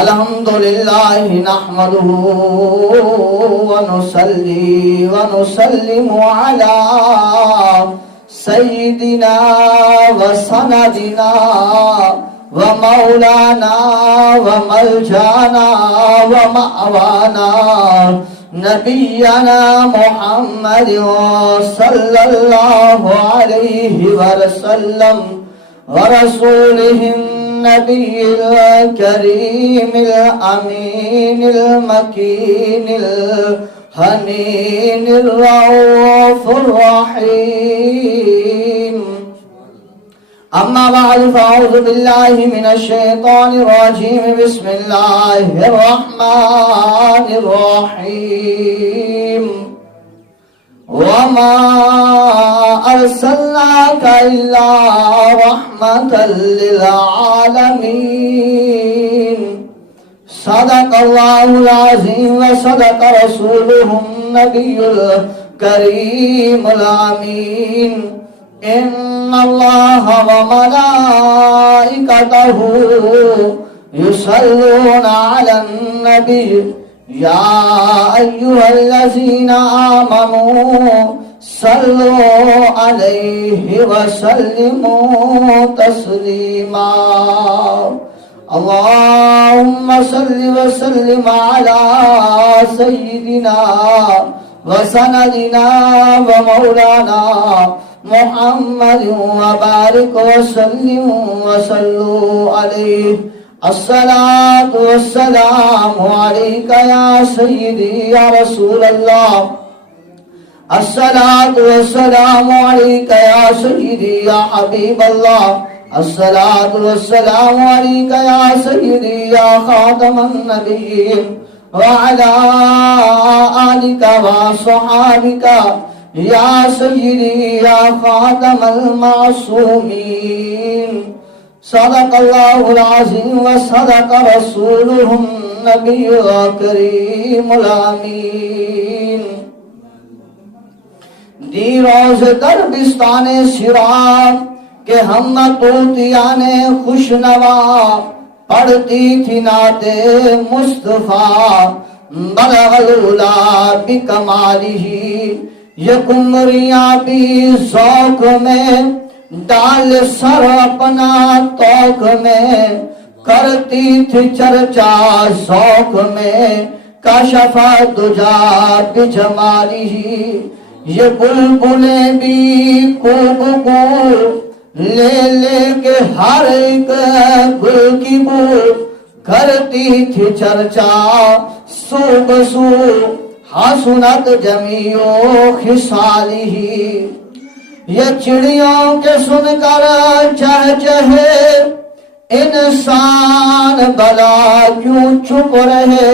الحمد لله نحمده ونصلي ونسلم على سيدنا وسندنا ومولانا وملجانا ومأوانا نبينا محمد صلى الله عليه وسلم ورسوله النبي الكريم الأمين المكين الحنين الرؤوف الرحيم. أما بعد فأعوذ بالله من الشيطان الرجيم. بسم الله الرحمن الرحيم. وما أرسلناك إلا رحمة للعالمين. صدق الله العظيم وصدق رسوله النبي الكريم الأمين. إن الله وملائكته يصلون على النبي يا أيها الذين آمنوا صلوا عليه وسلموا تسليما. اللهم صل وسلم على سيدنا وسندنا ومولانا محمد وبارك وسلم وصلوا عليه. الصلاة والسلام عليك يا سيدي يا رسول الله. الصلاة والسلام عليك يا سيدي يا حبيب الله. الصلاة والسلام عليك يا سيدي يا خاتم النبيين وعلى آلك وصحابك يا سيدي يا خاتم المعصومين. صدق الله العظيم وصدق رسوله النبي الكريم الأمين. دی روز در بستان سرا کہ ہم طوطیان خوشنوا پڑھتی تھی نعت مصطفیٰ. بلغ العلا بکمالہ یہ قمریاں بھی ذوق میں ڈال سر اپنا توق میں کرتی تھی چرچا ذوق میں کشف دجا بجمالہ. یہ بلبلیں بھی کوب کو لے لے کے ہر ایک گل کی بو کرتی تھی چرچا سو بسو حسنت جمیع خصالہ. یہ چڑیوں کے سن کر چہچہے انسان بلا کیوں چپ رہے.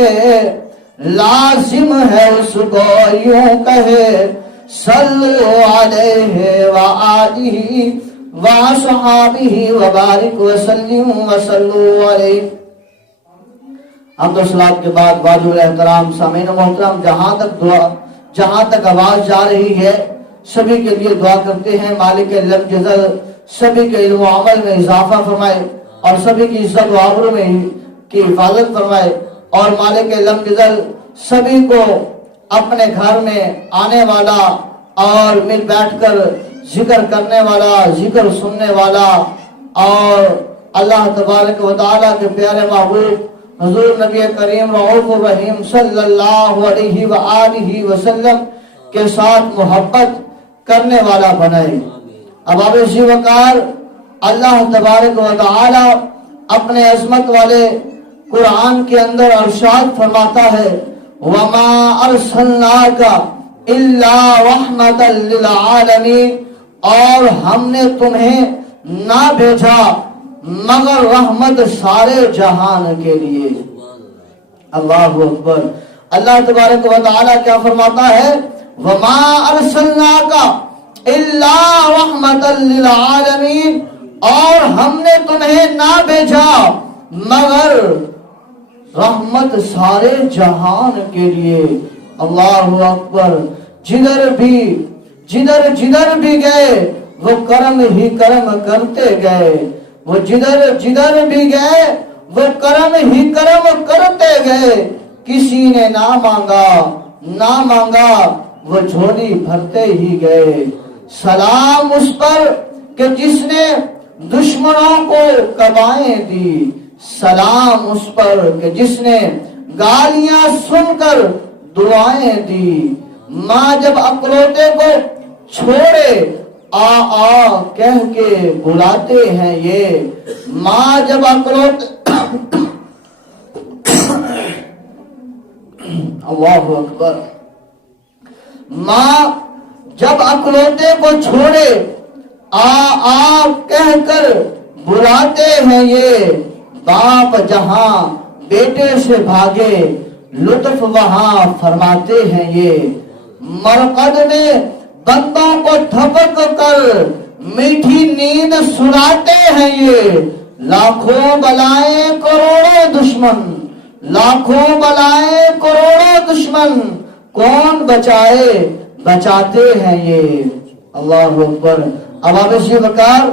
لازم ہے اس کو یوں کہے صلو علیہ وآلہ وصحابہ وبارک وسلم وصلو علیہ. حمد و صلات کے بعد واجب الاحترام سامعین محترم، جہاں تک آواز جا رہی ہے سبھی کے لیے دعا کرتے ہیں مالک لم جزل سبھی کے علم و عمل میں اضافہ فرمائے اور سبھی کی عزت و آبرو میں کی حفاظت فرمائے. اور مالک لم جزل سبھی کو اپنے گھر میں آنے والا اور مل بیٹھ کر ذکر کرنے والا، ذکر سننے والا اور اللہ تبارک و تعالیٰ کے پیارے محبوب حضور نبی کریم رؤوف الرحیم صلی اللہ علیہ وآلہ وسلم کے ساتھ محبت کرنے والا بنائے. اب ذی وقار اللہ تبارک و تعالی اپنے عظمت والے قرآن کے اندر ارشاد فرماتا ہے وَمَا أَرْسَلْنَاكَ إِلَّا رَحْمَةً لِلْعَالَمِينَ. اور ہم نے تمہیں نہ بھیجا مگر رحمت سارے جہان کے لیے. اللہ اکبر. اللہ تبارک و تعالی کیا فرماتا ہے وَمَا أَرْسَلْنَاكَ إِلَّا رَحْمَةً لِلْعَالَمِينَ. اور ہم نے تمہیں نہ بھیجا مگر رحمت سارے جہان کے لیے. اللہ اکبر. جدھر بھی گئے وہ کرم ہی کرم کرتے گئے. وہ جدھر بھی گئے وہ کرم ہی کرم کرتے گئے، کسی نے نہ مانگا وہ جھولی بھرتے ہی گئے۔ سلام اس پر کہ جس نے دشمنوں کو کبائیں دی، سلام اس پر کہ جس نے گالیاں سن کر دعائیں دی۔ ماں جب اکلوتے کو چھوڑے آ کہہ کے بلاتے ہیں یہ، ماں جب اکلوتے اللہ اکبر، ماں جب اکلوتے کو چھوڑے آ کہہ کر بلاتے ہیں یہ، باپ جہاں بیٹے سے بھاگے لطف وہاں فرماتے ہیں یہ۔ مرقد میں بندوں کو دھپک کر میٹھی نیند سلاتے ہیں یہ، لاکھوں بلائیں کروڑوں دشمن، لاکھوں بلائیں کروڑوں دشمن، کون بچاتے ہیں یہ۔ اللہ اکبر۔ اب آپ اسی وقار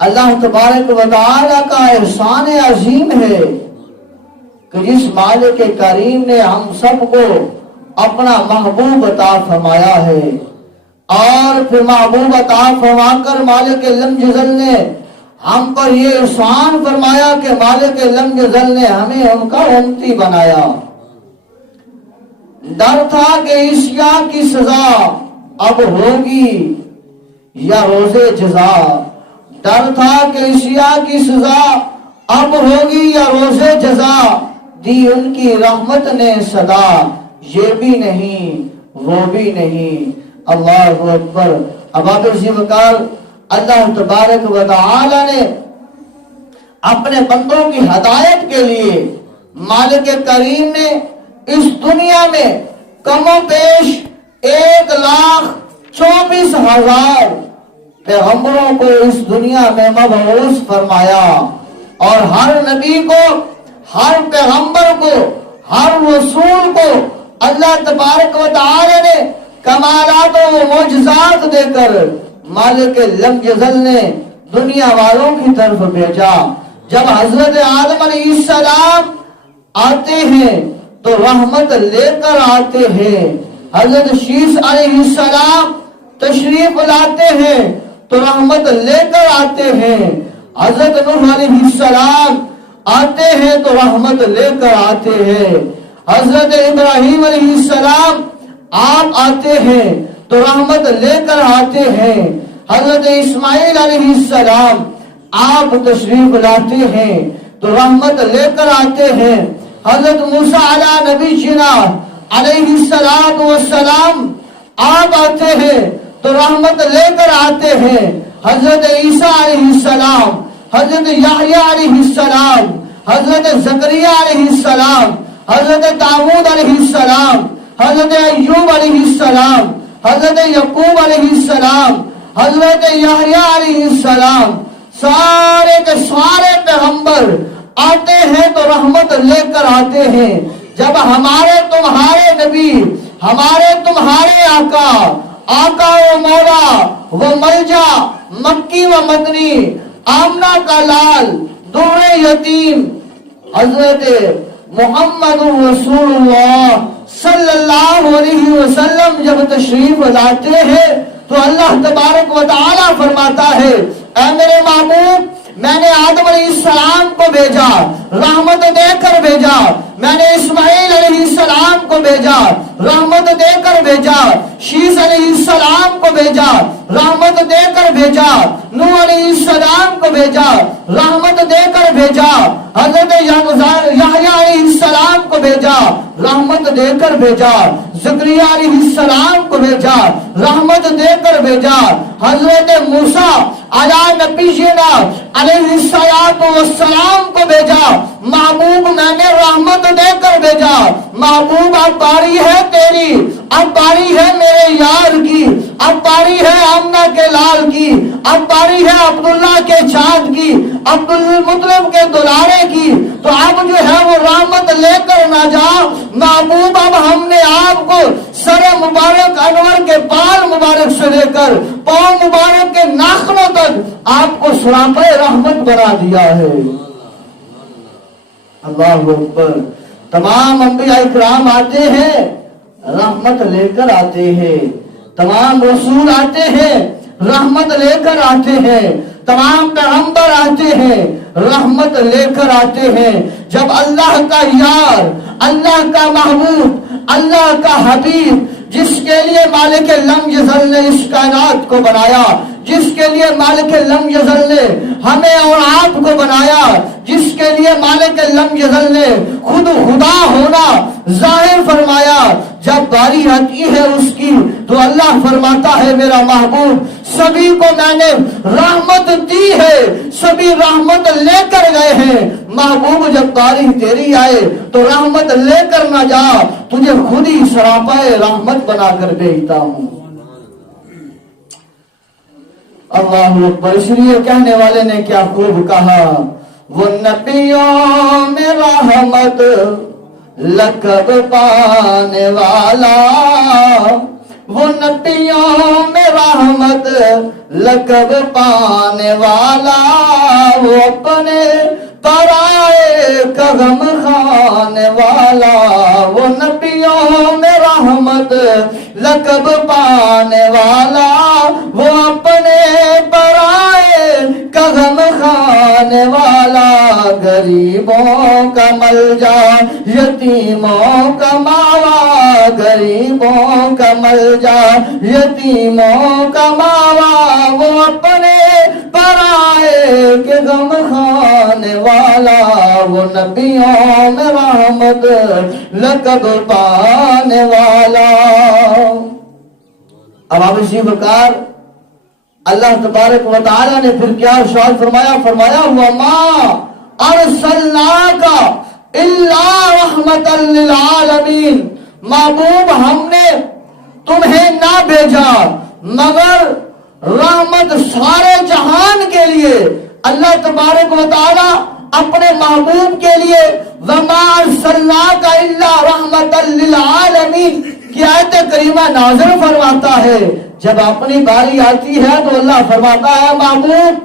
اللہ تبارک و تعالی کا احسان عظیم ہے کہ جس مالک کریم نے ہم سب کو اپنا محبوب عطا فرمایا ہے، اور پھر محبوب عطا فرما کر مالک لم یزل نے ہم پر یہ احسان فرمایا کہ مالک لم یزل نے ہمیں ان کا امتی بنایا۔ ڈر تھا کہ عشیا کی سزا اب ہوگی یا روز جزا، ڈر تھا کہ عشیا کی سزا اب ہوگی یا روز جزا، دی ان کی رحمت نے صدا، یہ بھی نہیں وہ بھی نہیں۔ اللہ اکبر۔ اب آپ اسی وقار اللہ تبارک و تعالی نے اپنے بندوں کی ہدایت کے لیے مالک کریم نے اس دنیا میں کم و بیش 1,24,000 پیغمبروں کو اس دنیا میں مبعوث فرمایا، اور ہر نبی کو، ہر پیغمبر کو، ہر رسول کو اللہ تبارک و تعالی نے کمالات و معجزات دے کر مالک لم یزل نے دنیا والوں کی طرف بھیجا۔ جب حضرت آدم علیہ السلام آتے ہیں تو رحمت لے کر آتے ہیں، حضرت شیس علیہ السلام تشریف لاتے ہیں تو رحمت لے کر آتے ہیں، حضرت نوح علیہ السلام آتے ہیں تو رحمت لے کر آتے ہیں، حضرت ابراہیم علیہ السلام آپ آتے ہیں تو رحمت لے کر آتے ہیں، حضرت اسماعیل علیہ السلام آپ تشریف لاتے ہیں تو رحمت لے کر آتے ہیں، حضرت موسیٰ علیہ نبی جنا علیہ السلام آپ آتے ہیں تو رحمت لے کر آتے ہیں، حضرت عیسیٰ علیہ السلام، حضرت یحییٰ علیہ السلام، حضرت زکریا علیہ السلام، حضرت داؤد علیہ السلام، حضرت ایوب علیہ السلام، حضرت یعقوب علیہ السلام، حضرت یحییٰ علیہ السلام، سارے کے سارے پیغمبر آتے ہیں تو رحمت لے کر آتے ہیں۔ جب ہمارے تمہارے نبی، ہمارے تمہارے آقا و مولا و ملجا مکی و مدنی، آمنہ کا لال، دور یتیم، حضرت محمد رسول اللہ صلی اللہ علیہ وسلم جب تشریف لاتے ہیں تو اللہ تبارک و تعالی فرماتا ہے، اے میرے محبوب، میں نے آدم علیہ السلام کو بھیجا، رحمت دے کر بھیجا، میں نے اسماعیل علیہ السلام کو بھیجا، رحمت دے کر بھیجا، شیس علیہ السلام کو بھیجا، رحمت دے کر بھیجا، نوح علیہ السلام کو بھیجا، رحمت دے کر بھیجا، حضرت یحییٰ علیہ السلام کو بھیجا، رحمت دے کر بھیجا، زکریا علیہ السلام کو بھیجا، رحمت دے کر بھیجا، حضرت موسیٰ علیہ نبینا علیہ السلام کو بھیجا۔ محبوب میں نے رحمت دے کر بھیجا، محبوب اب باری ہے تیری، اب باری ہے میرے یار کی، اب باری ہے آمنہ کے لال کی، اب باری ہے عبداللہ کے چاند کی، عبد المطلب کے دلارے کی، تو اب جو ہے وہ رحمت لے کر نہ جا محبوب، اب ہم نے آپ کو سر مبارک انور کے بال مبارک سے لے کر پاؤں مبارک کے ناخنوں تک آپ کو سراپا رحمت بنا دیا ہے۔ اللہ اکبر۔ تمام انبیاء اکرام آتے ہیں رحمت لے کر آتے ہیں، تمام رسول آتے ہیں رحمت لے کر آتے ہیں، تمام پیغمبر آتے ہیں رحمت لے کر آتے ہیں۔ جب اللہ کا یار، اللہ کا محبوب، اللہ کا حبیب، جس کے لیے مالک لم یزل نے اس کائنات کو بنایا، جس کے لیے مالک لم یزل نے ہمیں اور آپ کو بنایا، جس کے لیے مالک لم یزل نے خود خدا ہونا ظاہر فرمایا، جب باری آتی ہے اس کی تو اللہ فرماتا ہے میرا محبوب سبھی کو میں نے رحمت دی ہے، سبھی رحمت لے کر گئے ہیں، محبوب جب باری تیری آئے تو رحمت لے کر نہ جا، تجھے خود ہی سراپائے رحمت بنا کر بھیجتا ہوں۔ اللہ اکبر۔ اس لیے کہنے والے نے کیا خوب کہا، وہ نبیوں میں رحمت لقب پانے والا، وہ نبیوں میں رحمت لقب پانے والا، وہ اپنے پرائے کا غم کھانے والا، وہ نبیوں میں رحمت لقب پانے والا، وہ اپنے پرائے کا غم کھانے والا، غریبوں کا ملجا یتیموں کا ماوا، غریبوں کا ملجا یتیموں کا ماوا، وہ اپنے پرائے کے غم کھانے والا، وہ نبیوں میں رحمت لقب پانے والا۔ اب آپ اسی وقار اللہ تبارک و تعالی نے پھر کیا ارشاد فرمایا، فرمایا وَمَا أَرْسَلْنَاكَ إِلَّا رَحْمَةً لِلْعَالَمِينَ، محبوب ہم نے تمہیں نہ بھیجا مگر رحمت سارے جہان کے لیے۔ اللہ تبارک و تعالی اپنے محبوب کے لیے وَمَا أَرْسَلْنَاكَ إِلَّا رَحْمَةً لِلْعَالَمِينَ کی آیت کریمہ نازل فرماتا ہے۔ جب اپنی باری آتی ہے تو اللہ فرماتا ہے محبوب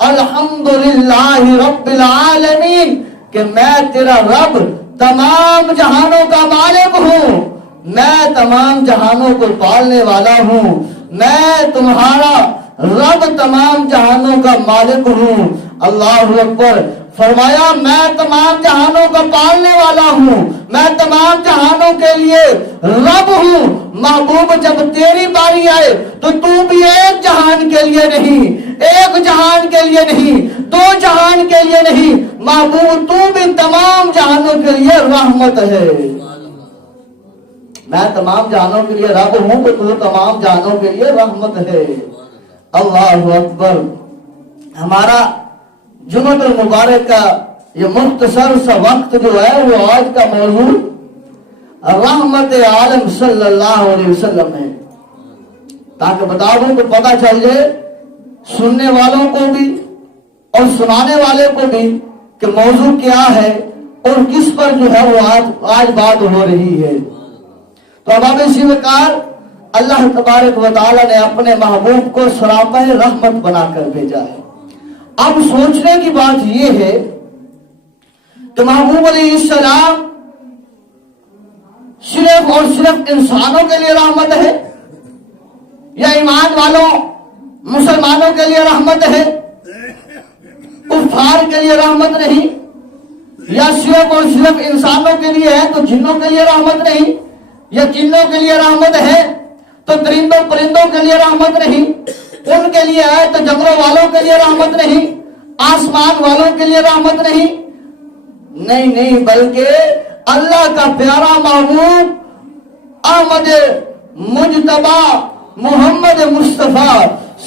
الحمدللہ رب العالمین، کہ میں تیرا رب تمام جہانوں کا مالک ہوں، میں تمام جہانوں کو پالنے والا ہوں، میں تمہارا رب تمام جہانوں کا مالک ہوں۔ اللہ اکبر۔ فرمایا میں تمام جہانوں کا پالنے والا ہوں، میں تمام جہانوں کے لیے رب ہوں۔ محبوب جب تیری باری آئے تو تو بھی ایک جہان کے لیے نہیں، ایک جہان کے لیے نہیں، دو جہان کے لیے نہیں، محبوب تو بھی تمام جہانوں کے لیے رحمت ہے۔ میں تمام جہانوں کے لیے رب ہوں تو تمام جہانوں کے لیے رحمت ہے۔ اللہ اکبر۔ ہمارا جمعۃ المبارک کا یہ مختصر سا وقت جو ہے وہ آج کا موضوع رحمت عالم صلی اللہ علیہ وسلم ہے، تاکہ بتاؤں کو پتہ چل جائے سننے والوں کو بھی اور سنانے والے کو بھی کہ موضوع کیا ہے اور کس پر جو ہے وہ آج بات ہو رہی ہے۔ تو اب اسی وقار اللہ تبارک و تعالی نے اپنے محبوب کو سراپہ رحمت بنا کر بھیجا ہے۔ اب سوچنے کی بات یہ ہے کہ محبوب علیہ السلام صرف اور صرف انسانوں کے لیے رحمت ہے، یا ایمان والوں مسلمانوں کے لیے رحمت ہے، کفار کے لیے رحمت نہیں، یا صرف اور صرف انسانوں کے لیے ہے تو جنوں کے لیے رحمت نہیں، یا جنوں کے لیے رحمت ہے تو درندوں پرندوں کے لیے رحمت نہیں، ان کے لیے ہے تو جنگلوں والوں کے لیے رحمت نہیں، آسمان والوں کے لیے رحمت نہیں، نہیں، بلکہ اللہ کا پیارا محبوب احمد مجتبی محمد مصطفیٰ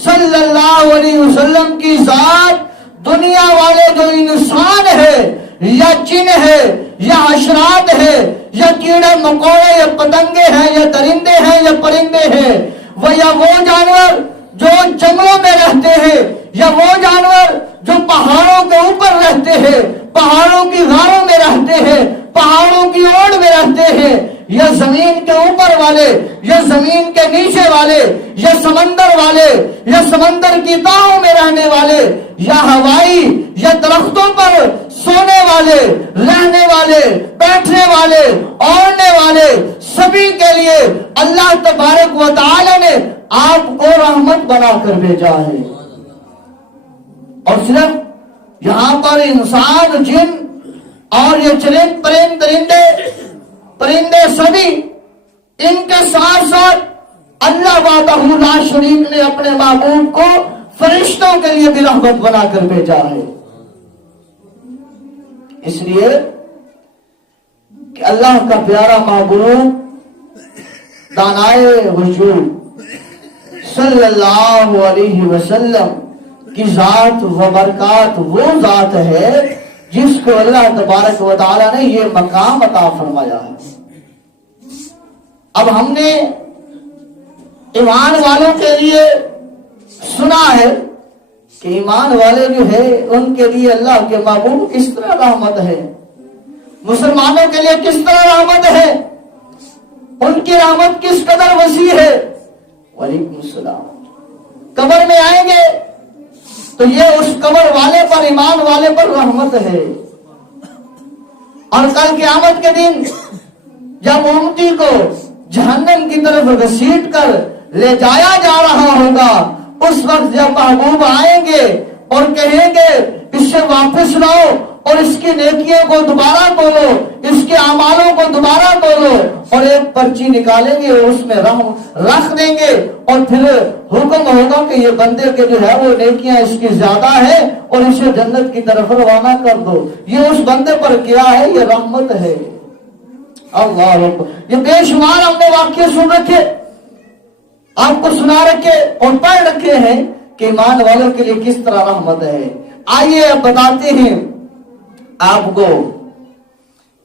صلی اللہ علیہ وسلم کی ذات دنیا والے جو انسان ہے یا جن ہے یا حشرات ہے یا کیڑے مکوڑے یا پتنگے ہیں یا درندے ہیں یا پرندے ہیں، وہ جانور جو جنگلوں میں رہتے ہیں یا وہ جانور جو پہاڑوں کے اوپر رہتے ہیں، پہاڑوں کی غاروں میں رہتے ہیں، پہاڑوں کی اوڑ میں رہتے ہیں، یا زمین کے اوپر والے یا زمین کے نیچے والے یا سمندر والے یا سمندر کی تہوں میں رہنے والے یا ہوائی یا درختوں پر سونے والے رہنے والے بیٹھنے والے اوڑھنے والے سبھی کے لیے اللہ تبارک و تعالی نے آپ کو رحمت بنا کر بھیجا ہے۔ اور صرف یہاں پر انسان جن اور یہ چرند پرندے سبھی ان کے ساتھ ساتھ اللہ وحدہ لا شریک نے اپنے محبوب کو فرشتوں کے لیے بھی رحمت بنا کر بھیجا ہے۔ اس لیے کہ اللہ کا پیارا محبوب دانائے وجود صلی اللہ علیہ وسلم کی ذات و برکات وہ ذات ہے جس کو اللہ تبارک و تعالی نے یہ مقام عطا فرمایا ہے۔ اب ہم نے ایمان والوں کے لیے سنا ہے کہ ایمان والے جو ہے ان کے لیے اللہ کے محبوب کس طرح رحمت ہے، مسلمانوں کے لیے کس طرح رحمت ہے، ان کی رحمت کس قدر وسیع ہے۔ وعلیکم السلام۔ قبر میں آئیں گے تو یہ اس قبر والے پر ایمان والے پر رحمت ہے، اور کل قیامت کے دن جب امتی کو جہنم کی طرف گھسیٹ کر لے جایا جا رہا ہوگا، اس وقت جب محبوب آئیں گے اور کہیں گے اس سے واپس لاؤ اور اس کی نیکیوں کو دوبارہ تولو، اس کے اعمالوں کو دوبارہ تولو، اور ایک پرچی نکالیں گے اور اس میں رکھ دیں گے، اور پھر حکم ہوگا کہ یہ بندے کے جو ہے وہ نیکیاں اس کی زیادہ ہے اور اسے جنت کی طرف روانہ کر دو۔ یہ اس بندے پر کیا ہے؟ یہ رحمت ہے۔ اللہ اکبر۔ یہ بے شمار ہم نے واقعے سن رکھے، آپ کو سنا رکھے اور پڑھ رکھے ہیں کہ ایمان والوں کے لیے کس طرح رحمت ہے۔ آئیے اب بتاتے ہیں آپ کو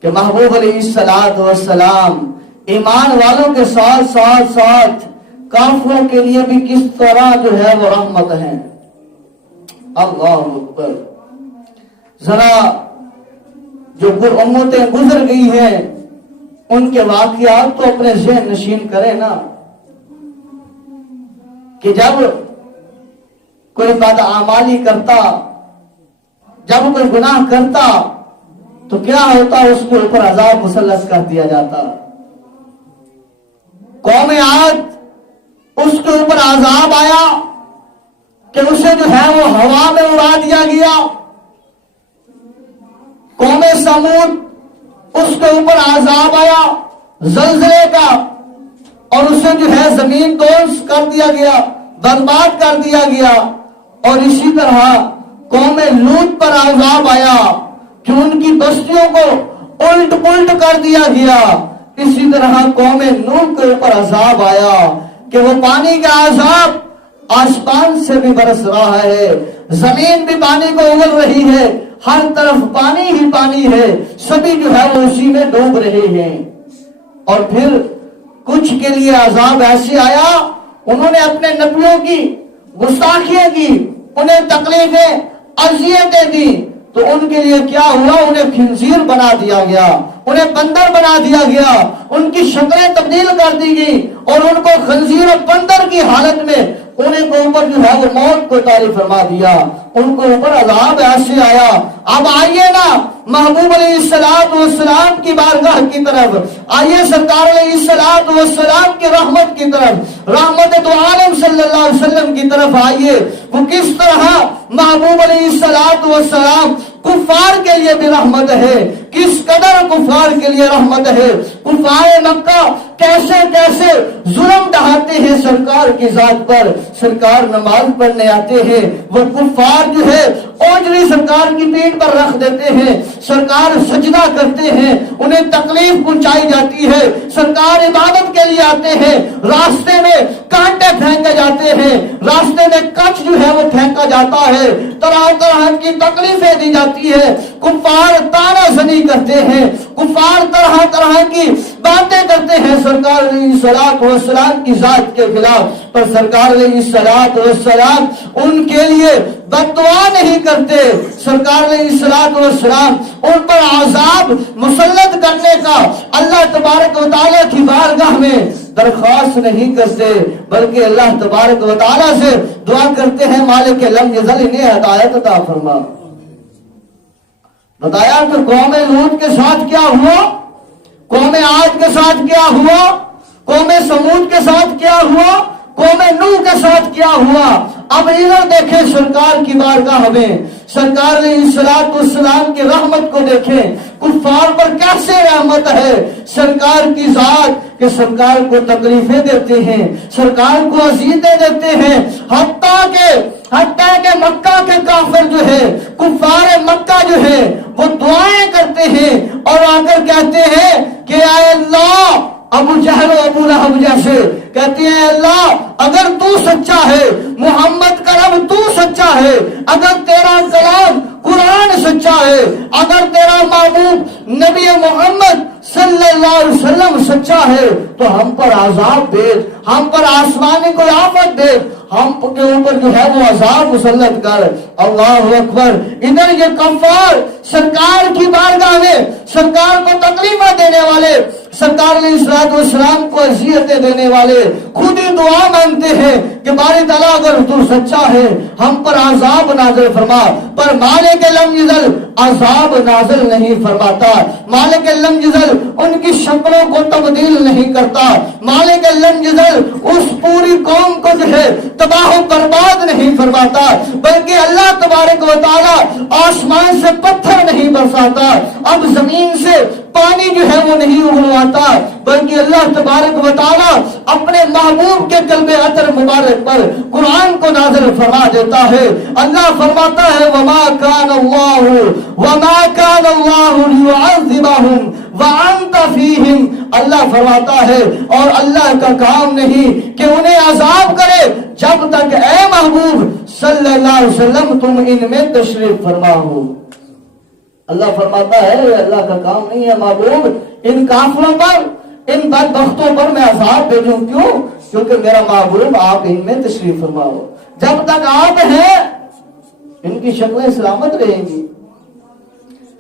کہ محبوب علیہ السلام ایمان والوں کے ساتھ کافروں کے لیے بھی کس طرح جو ہے وہ رحمت ہے۔ اللہ اکبر۔ ذرا جو امتیں گزر گئی ہیں ان کے واقعات تو اپنے ذہن نشین کریں نا، کہ جب کوئی بدعمالی کرتا، جب کوئی گناہ کرتا تو کیا ہوتا؟ اس کے اوپر عذاب مسلط کر دیا جاتا۔ قوم عاد اس کے اوپر عذاب آیا کہ اسے جو ہے وہ ہوا میں اڑا دیا گیا۔ قوم سمود اس کے اوپر عذاب آیا زلزلے کا، اور اسے جو ہے زمین دوز کر دیا گیا، برباد کر دیا گیا۔ اور اسی طرح قوم لوط پر عذاب آیا کہ ان کی بستیوں کو الٹ پلٹ کر دیا گیا۔ اسی طرح قوم نوح کے اوپر عذاب آیا کہ وہ پانی کا عذاب آسمان سے بھی برس رہا ہے، زمین بھی پانی کو اگل رہی ہے، ہر طرف پانی ہی پانی ہے، سبھی جو ہے وہ اسی میں ڈوب رہے ہیں۔ اور پھر کچھ کے لیے عذاب ایسے آیا، انہوں نے اپنے نبیوں کی گستاخیاں کی، انہیں تکلیفیں اذیتیں دی، تو ان کے لیے کیا ہوا؟ انہیں خنزیر بنا دیا گیا، انہیں بندر بنا دیا گیا، ان کی شکلیں تبدیل کر دی گئی، اور ان کو خنزیر اور بندر کی حالت میں انہیں کو اوپر جو ہے وہ موت کو طاری فرما دیا، ان کو اوپر عذاب ایسے آیا۔ اب آئیے نا محبوب علیہ السلام کی بارگاہ کی طرف، آئیے سرکار علیہ السلام کی رحمت کی طرف، رحمت دو عالم صلی اللہ علیہ وسلم کی طرف آئیے۔ وہ کس طرح محبوب علیہ السلام کفار کے لیے بھی رحمت ہے، کس قدر کفار کے لیے رحمت ہے۔ کفار مکہ کیسے کیسے ظلم ڈھاتے ہیں سرکار کی ذات پر، سرکار نماز پڑھنے آتے ہیں، وہ کفار جو ہے اوجری سرکار کی پیٹھ پر رکھ دیتے ہیں، سرکار سجدہ کرتے ہیں، انہیں تکلیف پہنچائی جاتی ہے، سرکار عبادت کے لیے آتے ہیں، راستے میں کانٹے پھینکے جاتے ہیں، راستے میں کچھ جو ہے وہ پھینکا جاتا ہے، طرح طرح کی تکلیفیں دی جاتی ہے، کفار تانا زنی کرتے ہیں، کفار طرح طرح کی باتیں کرتے ہیں سرکار علیہ الصلوۃ والسلام کی ذات کے خلاف، پر سرکار علیہ الصلوۃ والسلام ان کے لیے بد دعا نہیں کرتے، سرکار علیہ الصلوۃ والسلام ان پر عذاب مسلط کرنے کا اللہ تبارک و تعالیٰ کی بارگاہ میں درخواست نہیں کرتے، بلکہ اللہ تبارک و تعالیٰ سے دعا کرتے ہیں مالک لم یزل انہیں ہدایت عطا فرما۔ بتایا کہ قوم لوط کے ساتھ کیا ہوا، قوم عاد کے ساتھ کیا ہوا، قوم سمود کے ساتھ کیا ہوا، قوم نوح کے ساتھ کیا ہوا۔ اب ادھر دیکھیں سرکار کی بارگاہ میں، سرکار علیہ الصلوۃ والسلام کی رحمت کو دیکھیں، کفار پر کیسے رحمت ہے سرکار کی ذات کہ سرکار کو تکلیفیں دیتے ہیں، سرکار کو اذیتیں دیتے ہیں، حتیٰ کہ مکہ کے کافر جو ہے، کفار مکہ جو ہے، وہ دعائیں کرتے ہیں اور آ کر کہتے ہیں کہ اے اللہ، ابو جہل و ابو لہب جیسے کہتے ہیں اللہ اگر تو سچا ہے، محمد کا رب تو سچا ہے، اگر تیرا کلام قرآن سچا ہے، اگر تیرا محبوب نبی محمد صلی اللہ علیہ وسلم سچا ہے تو ہم پر عذاب بھیج، ہم پر آسمانی کوئی آفت بھیج، ہم کے اوپر جو ہے وہ عذاب مسلط کر۔ اللہ اکبر۔ ادھر یہ کفار سرکار کی بارگاہ میں سرکار کو تکلیفیں دینے والے، سرکار علیہ الصلوۃ والسلام کو اذیتیں دینے والے خود ہی دعا مانگتے ہیں کہ باری تعالیٰ اگر تو سچا ہے ہم پر عذاب نازل فرما، پر مالک لم یزل عذاب نازل نہیں فرماتا، مالک لم یزل ان کی شکلوں کو تبدیل نہیں کرتا، مالک لم یزل اس پوری قوم کو جو ہے تباہ و برباد نہیں فرماتا، بلکہ اللہ تبارک و تعالیٰ آسمان سے پتھر نہیں برساتا، اب زمین سے پانی جو ہے وہ نہیں اگلواتا، بلکہ اللہ تبارک و تعالیٰ اپنے محبوب کے قلب عطر مبارک پر قرآن کو نازل فرما دیتا ہے۔ اللہ فرماتا ہے وَمَا كَانَ اللَّهُ لِيُعَذِّبَهُمْ وَأَنْتَ فِيهِمْ، اللہ فرماتا ہے اور اللہ کا کام نہیں کہ انہیں عذاب کرے جب تک اے محبوب صلی اللہ علیہ وسلم تم ان میں تشریف فرما ہو۔ اللہ فرماتا ہے اللہ کا کام نہیں ہے محبوب ان کافروں پر، ان بدبختوں پر میں عذاب بھیجوں، کیوں؟ کیونکہ میرا محبوب آپ ان میں تشریف فرما ہو، جب تک آپ ہیں ان کی شکلیں سلامت رہیں گی،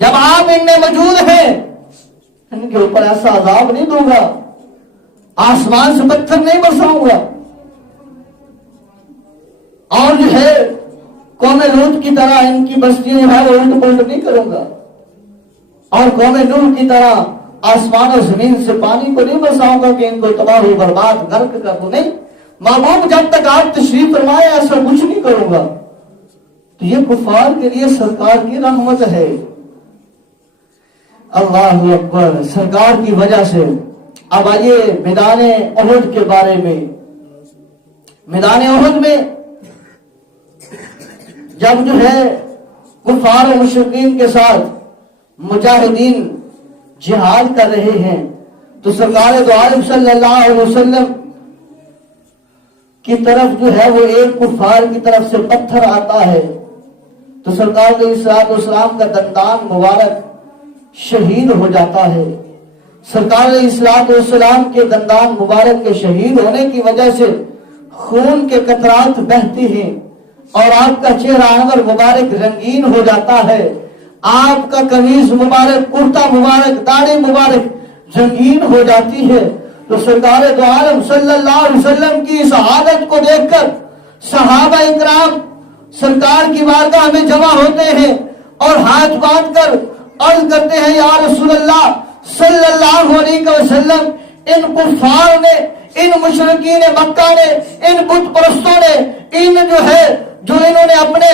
جب آپ ان میں موجود ہیں ان کے اوپر ایسا عذاب نہیں دوں گا، آسمان سے پتھر نہیں برساؤں گا، اور جو ہے قوم لوط کی طرح ان کی بستیاں جو ہے وہ الٹ پلٹ نہیں کروں گا، اور قوم نوح کی طرح آسمان اور زمین سے پانی کو نہیں برساؤں گا کہ ان کو تباہ و برباد غرق کر دوں، نہیں محبوب جب تک آپ تشریف فرمائے ایسا کچھ نہیں کروں گا۔ تو یہ کفار کے لیے سرکار کی رحمت ہے۔ اللہ اکبر۔ سرکار کی وجہ سے اب آئیے میدان احد کے بارے میں۔ میدان احد میں جب جو ہے کفار و مشرکین کے ساتھ مجاہدین جہاد کر رہے ہیں تو سرکار دو عالم صلی اللہ علیہ وسلم کی طرف جو ہے وہ ایک کفار کی طرف سے پتھر آتا ہے تو سرکار علیہ الصلوۃ والسلام کا دندان مبارک شہید ہو جاتا ہے۔ سرکار علیہ الصلوۃ والسلام کے دندان مبارک کے شہید ہونے کی وجہ سے خون کے قطرات بہتی ہیں اور آپ کا چہرہ انور مبارک رنگین ہو جاتا ہے، آپ کا قمیض مبارک، کرتا مبارک، داڑھی مبارک رنگین ہو جاتی ہے۔ تو سرکار دو عالم صلی اللہ علیہ وسلم کی اس حالت کو دیکھ کر صحابہ اکرام سرکار کی بارگاہ میں جمع ہوتے ہیں اور ہاتھ باندھ کر عرض کرتے ہیں یا رسول اللہ صلی اللہ علیہ وسلم، ان کفار نے، ان مشرکین مکہ نے، ان بت پرستوں نے، ان جو انہوں نے اپنے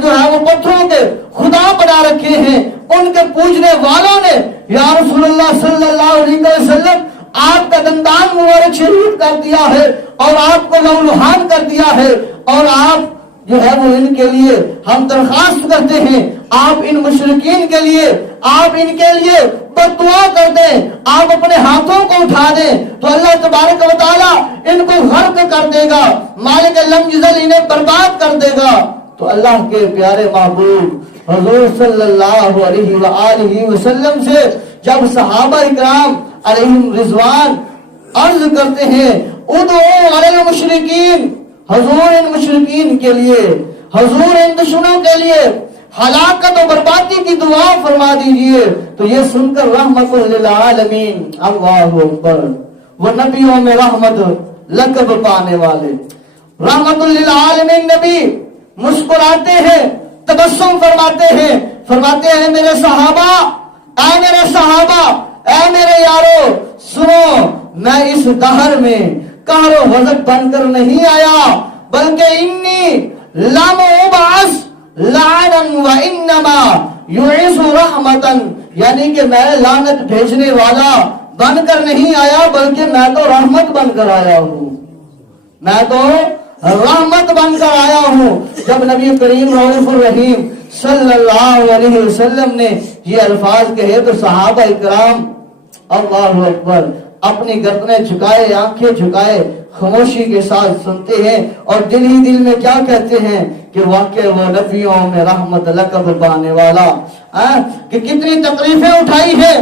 جو ہے وہ پتھروں کے خدا بنا رکھے ہیں، ان کے پوجنے والوں نے یا رسول اللہ صلی اللہ علیہ وسلم آپ کا دندان مبارک شہید کر دیا ہے اور آپ کو لہولہان کر دیا ہے، اور آپ جو ہے وہ ان کے لیے ہم درخواست کرتے ہیں آپ ان مشرکین کے لیے، آپ ان کے لیے بد دعا کر دیں، آپ اپنے ہاتھوں کو اٹھا دیں تو اللہ تبارک و تعالیٰ ان کو غرق کر دے گا، مالک لم یزل انہیں برباد کر دے گا۔ تو اللہ کے پیارے محبوب حضور صلی اللہ علیہ وآلہ وسلم سے جب صحابہ اکرام علیہم رضوان عرض کرتے ہیں ادعو علی المشرکین، حضور ان مشرکین کے لیے، حضور ان دشمنوں کے لیے ہلاکت و بربادی کی دعا فرما دیجئے۔ تو یہ سن کر رحمت للعالمین، اللہ اکبر، وہ نبیوں میں رحمت لقب پانے والے رحمت للعالمین نبی مسکراتے ہیں، تبسم فرماتے ہیں میرے صحابہ، اے میرے صحابہ، اے میرے یارو، سنو میں اس دہر میں قہر و غضب بن کر نہیں آیا، بلکہ انی لم ابعث لعنا وانما یعز رحمتا، یعنی کہ میں لعنت بھیجنے والا بن کر نہیں آیا، بلکہ میں تو رحمت بن کر آیا ہوں، میں تو رحمت بن کر آیا ہوں۔ جب نبی کریم رؤوف الرحیم صلی اللہ علیہ وسلم نے یہ الفاظ کہے تو صحابہ اکرام اللہ اکبر اپنی گردنیں جھکائے، آنکھیں جھکائے، خاموشی کے ساتھ سنتے ہیں، اور دل ہی دل میں کیا کہتے ہیں کہ واقع وہ نبیوں میں رحمت لقب پانے والا، کہ کتنی تکلیفیں اٹھائی ہے،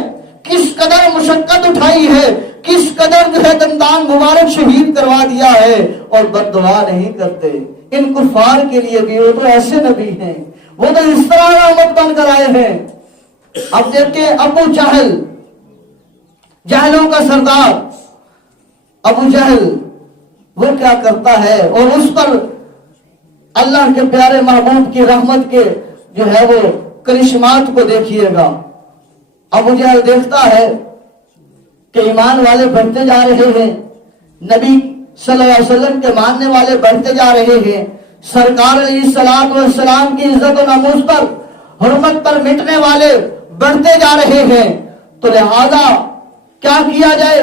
کس قدر مشقت اٹھائی ہے، کس قدر جو ہے دندان مبارک شہید کروا دیا ہے، اور بد دعا نہیں کرتے ان کفار کے لیے بھی۔ وہ تو ایسے نبی ہیں، وہ تو اس طرح رحمت بن کر آئے ہیں۔ اب دیکھیں ابو جہل، جہلوں کا سردار ابو جہل، وہ کیا کرتا ہے، اور اس پر اللہ کے پیارے محبوب کی رحمت کے جو ہے وہ کرشمات کو دیکھیے گا۔ ابو جہل دیکھتا ہے کہ ایمان والے بڑھتے جا رہے ہیں، نبی صلی اللہ علیہ وسلم کے ماننے والے بڑھتے جا رہے ہیں، سرکار علیہ السلام کی عزت و ناموس پر، حرمت پر مٹنے والے بڑھتے جا رہے ہیں، تو لہذا کیا کیا جائے؟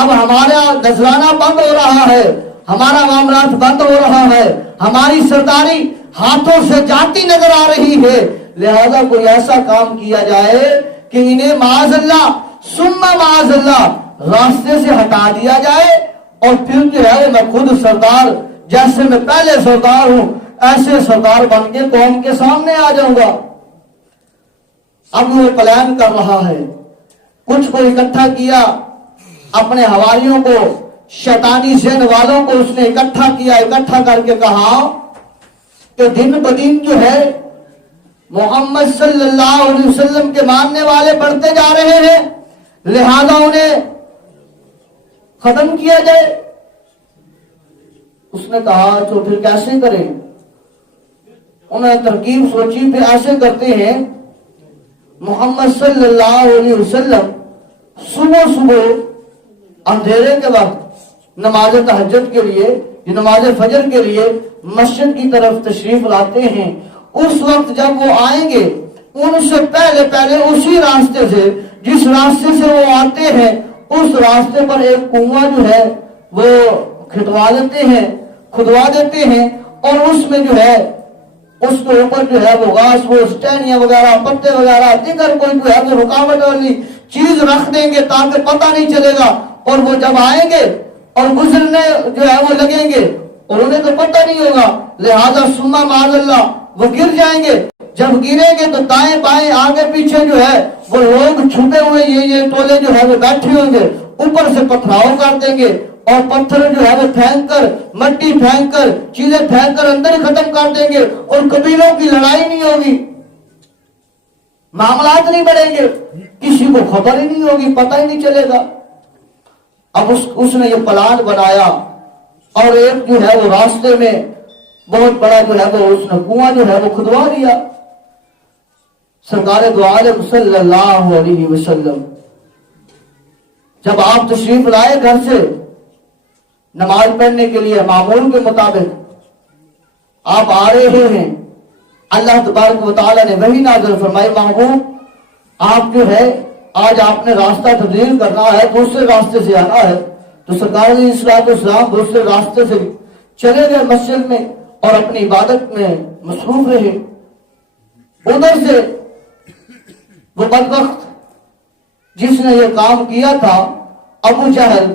اب ہمارا نذرانہ بند ہو رہا ہے، ہمارا معاملات بند ہو رہا ہے، ہماری سرداری ہاتھوں سے جاتی نظر آ رہی ہے، لہذا کوئی ایسا کام کیا جائے کہ انہیں معاذ اللہ ثم معاذ اللہ راستے سے ہٹا دیا جائے، اور پھر جو ہے میں خود سردار، جیسے میں پہلے سردار ہوں ایسے سردار بن کے قوم کے سامنے آ جاؤں گا۔ اب وہ پلان کر رہا ہے، کچھ کو اکٹھا کیا، اپنے حواریوں کو، شیطانی ذہن والوں کو اس نے اکٹھا کر کے کہا کہ دن بدن جو ہے محمد صلی اللہ علیہ وسلم کے ماننے والے بڑھتے جا رہے ہیں، لہذا انہیں ختم کیا جائے۔ اس نے کہا تو پھر کیسے کریں؟ انہوں نے ترکیب سوچی، پھر ایسے کرتے ہیں، محمد صلی اللہ علیہ وسلم صبح اندھیرے کے وقت نماز تہجد کے لیے، نماز فجر کے لیے مسجد کی طرف تشریف لاتے ہیں۔ اس وقت جب وہ آئیں گے، ان سے پہلے اسی راستے سے، جس راستے سے وہ آتے ہیں، اس راستے پر ایک کنواں جو ہے وہ کھدوا دیتے ہیں، اور اس میں جو ہے اس کے اوپر جو ہے وہ گھاس، وہ سٹینیاں وغیرہ، پتے وغیرہ، دیگر کوئی جو ہے وہ رکاوٹ والی چیز رکھ دیں گے تاکہ پتہ نہیں چلے گا، اور وہ جب آئیں گے اور گزرنے جو ہے وہ لگیں گے اور انہیں تو پتہ نہیں ہوگا، لہذا ثم معاذ اللہ وہ گر جائیں گے۔ جب گریں گے تو دائیں بائیں آگے پیچھے جو ہے وہ لوگ چھپے ہوئے یہ ٹولے جو ہے وہ بیٹھے ہوں گے، اوپر سے پتھراؤ کر دیں گے، اور پتھر جو ہے وہ پھینک کر، مٹی پھینک کر، چیزیں پھینک کر اندر ختم کر دیں گے، اور قبیلوں کی لڑائی نہیں ہوگی، معاملات نہیں بڑھیں گے، کسی کو خبر ہی نہیں ہوگی، پتہ ہی نہیں چلے گا۔ اب اس نے یہ پلان بنایا، اور ایک جو ہے وہ راستے میں بہت بڑا جو ہے وہ اس نے کنواں جو ہے وہ کھدوا دیا۔ سرکار دو عالم صلی اللہ علیہ وسلم جب آپ تشریف لائے گھر سے نماز پڑھنے کے لیے معمول کے مطابق آپ آ رہے ہیں، اللہ تبارک و تعالیٰ نے وحی نازل فرمائی، محبوب آپ جو ہے آج آپ نے راستہ تبدیل کرنا ہے، دوسرے راستے سے آنا ہے۔ تو سرکار علیہ السلام دوسرے راستے سے چلے گئے مسجد میں اور اپنی عبادت میں مصروف رہے۔ ادھر سے وہ بدبخت جس نے یہ کام کیا تھا ابو جہل،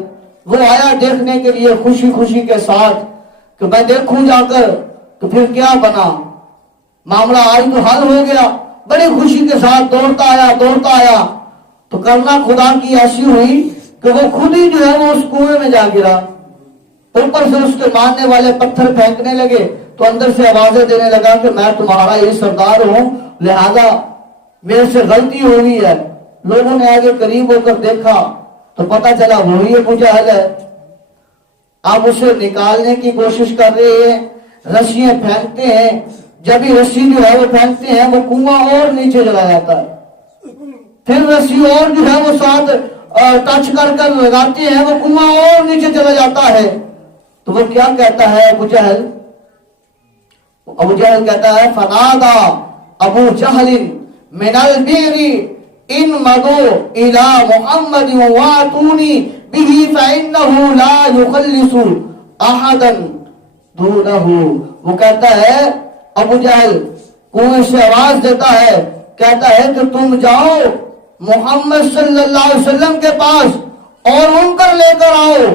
وہ آیا دیکھنے کے لیے خوشی کے ساتھ کہ میں دیکھوں جا کر تو پھر کیا بنا، معاملہ آج تو حل ہو گیا، بڑی خوشی کے ساتھ دوڑتا آیا تو کرنا خدا کی ایسی ہوئی کہ وہ خود ہی جو ہے وہ اس کنویں میں جا گرا. اوپر سے اس کے ماننے والے پتھر پھینکنے لگے تو اندر سے آوازیں دینے لگا کہ میں تمہارا یہ سردار ہوں، لہذا میرے سے غلطی ہو گئی ہے. لوگوں نے آگے قریب ہو کر دیکھا تو پتا چلا وہی ابو جہل ہے. آپ اسے نکالنے کی کوشش کر رہے ہیں، رسیاں پھینکتے ہیں. جب ہی رسی جو ہے وہ پھینکتے ہیں وہ کنواں اور نیچے چلا جاتا ہے. پھر رسی اور جو ہے وہ ساتھ ٹچ کر کر لگاتے ہیں، وہ کنواں اور نیچے چلا جاتا ہے. تو وہ کیا کہتا ہے ابو جہل؟ ابو جہل کہتا ہے فنادا ابو جہل من البئر ان مدو الى محمد واتونی به فانه لا يخلص احدا دونه. وہ کہتا ہے ابو جہل کنویں سے آواز دیتا ہے، کہتا ہے کہ تم جاؤ محمد صلی اللہ علیہ وسلم کے پاس اور ان کر لے کر آؤ،